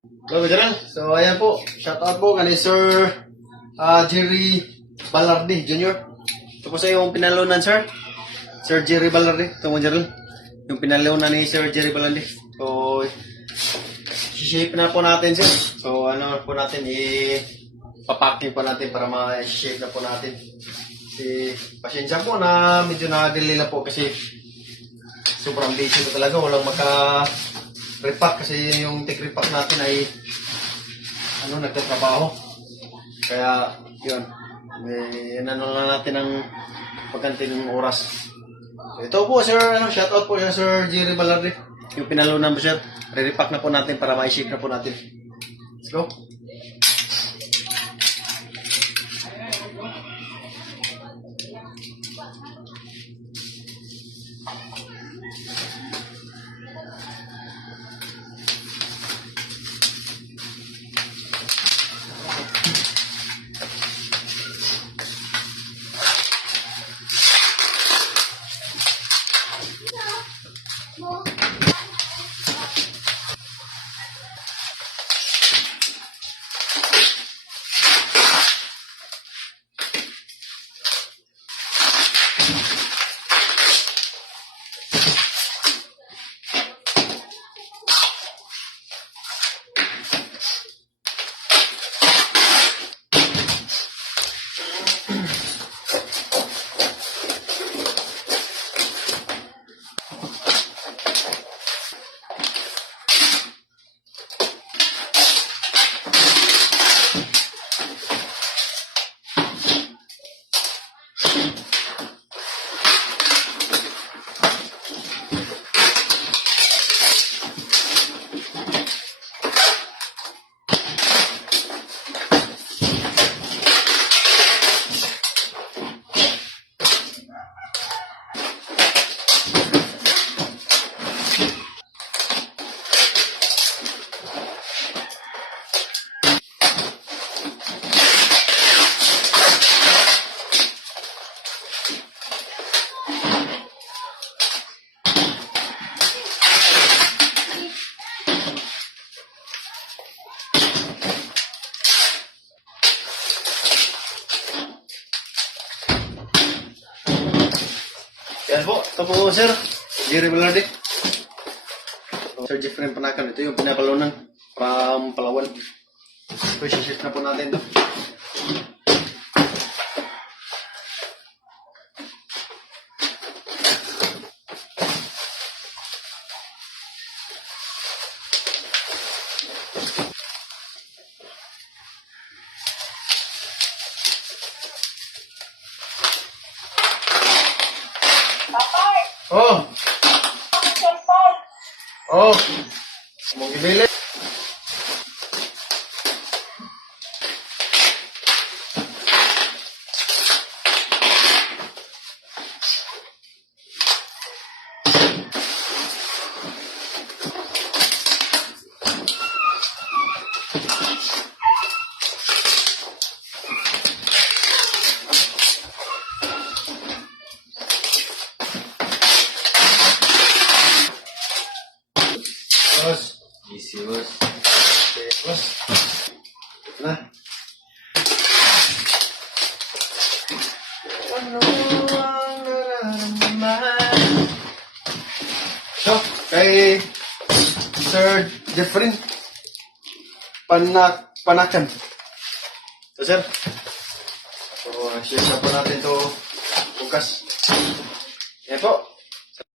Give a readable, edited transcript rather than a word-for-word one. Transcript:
Hello, General. So, ayan po. Shoutout po kani Sir Jerry Balardi Jr. Ito po sa yung pinalunan, Sir. Sir Jerry Balardi. Ito mo, General. Yung pinalunan ni Sir Jerry Balardi. So, shape na po natin, Sir. So, ano po natin, papacking po natin para ma-shape na po natin. Kasi, pasensya po na medyo na-delay na po kasi sobrang busy ko talaga. Walang repack kasi yung tech repack natin ay nagtatrabaho. Kaya yun, ano lang natin ang pagkanting oras. So, ito po sir, shoutout po sa Sir Jerry Balardi. Yung pinalunan po sir, re-repack na po natin para ma-ship na po natin. Let's go. Yan po, ito po sir, Jerry Balardi. Sir Jeffrey Panakan, ito yung pinapalunan from Palawan. So, shift na po natin ito. Oh! Oh! Mong gibili. Bos. Isi bos. Oke, bos. Nah. So, kay Sir Jeffrey Panakan. So, sir. So, share na po natin ito bukas. Yan po.